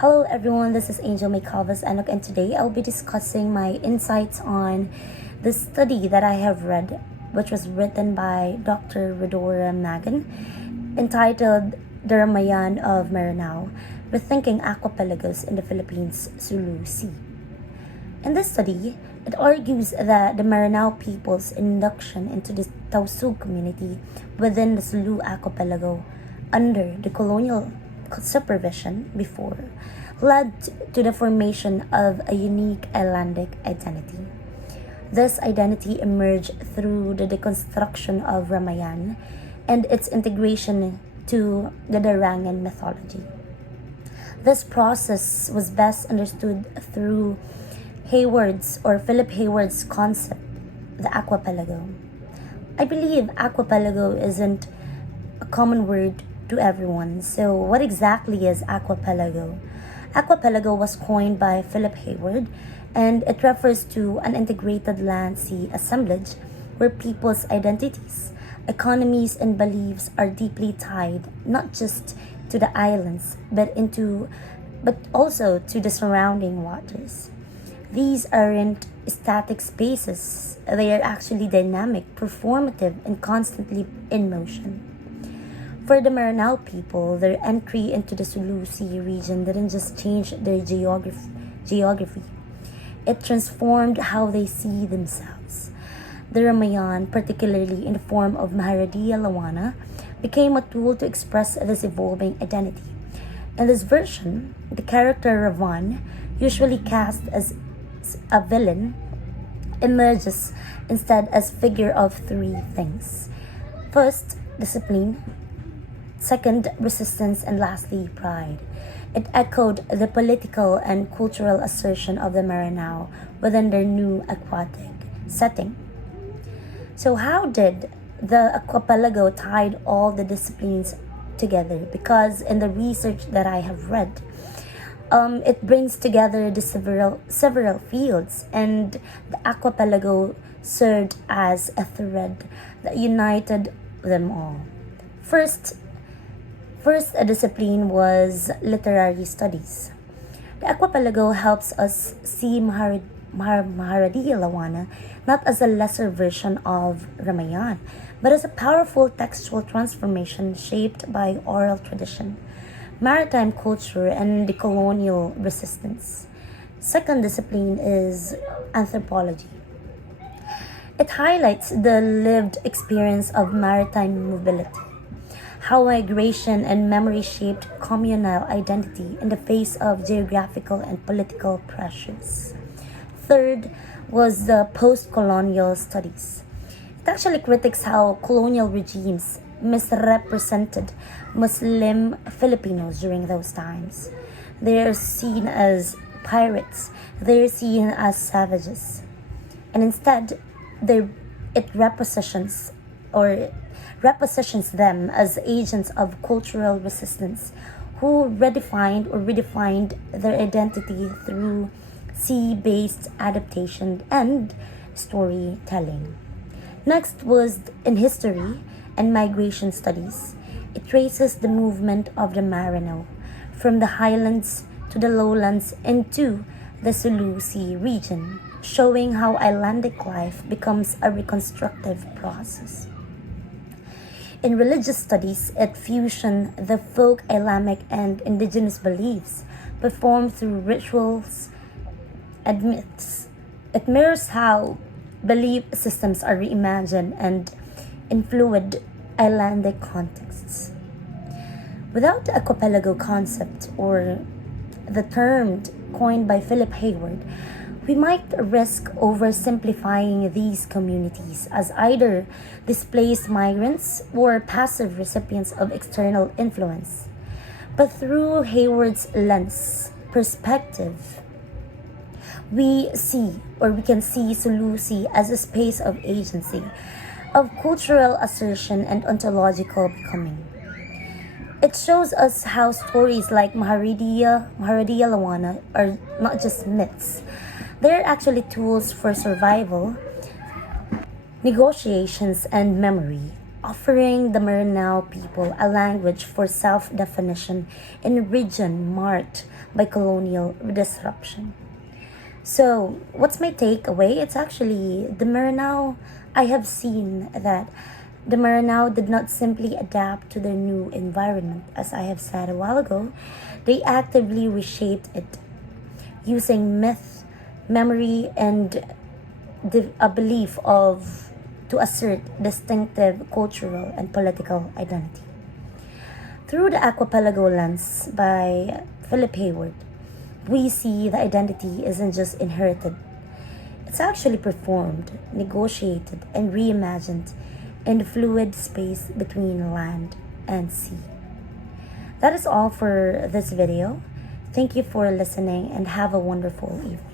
Hello everyone, this is Angel Maycalvas Anok, and today I'll be discussing my insights on the study that I have read, which was written by Dr. Rhodora Magan, entitled The Ramayan of Maranao, Rethinking Aquapelagos in the Philippines Sulu Sea. In this study, it argues that the Maranao people's induction into the Tausug community within the Sulu Aquapelago under the colonial supervision before led to the formation of a unique Icelandic identity. This identity emerged through the deconstruction of Ramayan and its integration to the Darangan mythology. This process was best understood through Philip Hayward's concept, the Aquapelago. I believe Aquapelago isn't a common word to everyone. So what exactly is Aquapelago? Aquapelago was coined by Philip Hayward, and it refers to an integrated land-sea assemblage where people's identities, economies, and beliefs are deeply tied not just to the islands but also to the surrounding waters. These aren't static spaces, they are actually dynamic, performative, and constantly in motion. For the Maranao people, their entry into the Sulu Sea region didn't just change their geography. It transformed how they see themselves. The Ramayan, particularly in the form of Maharadia Lawana, became a tool to express this evolving identity. In this version, the character Ravan, usually cast as a villain, emerges instead as figure of three things. First, discipline. Second, resistance, and lastly, pride. It echoed the political and cultural assertion of the Maranao within their new aquatic setting. So how did the Aquapelago tied all the disciplines together? Because in the research that I have read, it brings together the several fields, and the Aquapelago served as a thread that united them all. First, a discipline was literary studies. The Aquapelago helps us see Maharadia Lawana not as a lesser version of Ramayan, but as a powerful textual transformation shaped by oral tradition, maritime culture, and the colonial resistance. Second discipline is anthropology. It highlights the lived experience of maritime mobility, how migration and memory shaped communal identity in the face of geographical and political pressures. Third was the post-colonial studies. It actually critiques how colonial regimes misrepresented Muslim Filipinos during those times. They are seen as pirates, they are seen as savages, and instead it repositions them as agents of cultural resistance who redefined their identity through sea-based adaptation and storytelling. Next was in history and migration studies. It traces the movement of the Maranao from the highlands to the lowlands into the Sulu Sea region, showing how Icelandic life becomes a reconstructive process. In religious studies, it fusions the folk Islamic and indigenous beliefs performed through rituals and myths. It mirrors how belief systems are reimagined and in fluid Icelandic contexts. Without the Aquapelago concept, or the term coined by Philip Hayward, we might risk oversimplifying these communities as either displaced migrants or passive recipients of external influence. But through Hayward's lens perspective, we can see Sulu Sea as a space of agency, of cultural assertion and ontological becoming. It shows us how stories like Maharadia Lawana are not just myths. They're actually tools for survival, negotiations, and memory, offering the Maranao people a language for self-definition in a region marked by colonial disruption. So, what's my takeaway? It's actually the Maranao. I have seen that the Maranao did not simply adapt to their new environment, as I have said a while ago, they actively reshaped it using myth, memory, and a belief of to assert distinctive cultural and political identity. Through the Aquapelago lens by Philip Hayward, we see the identity isn't just inherited, it's actually performed, negotiated, and reimagined in the fluid space between land and sea. That is all for this video. Thank you for listening and have a wonderful evening.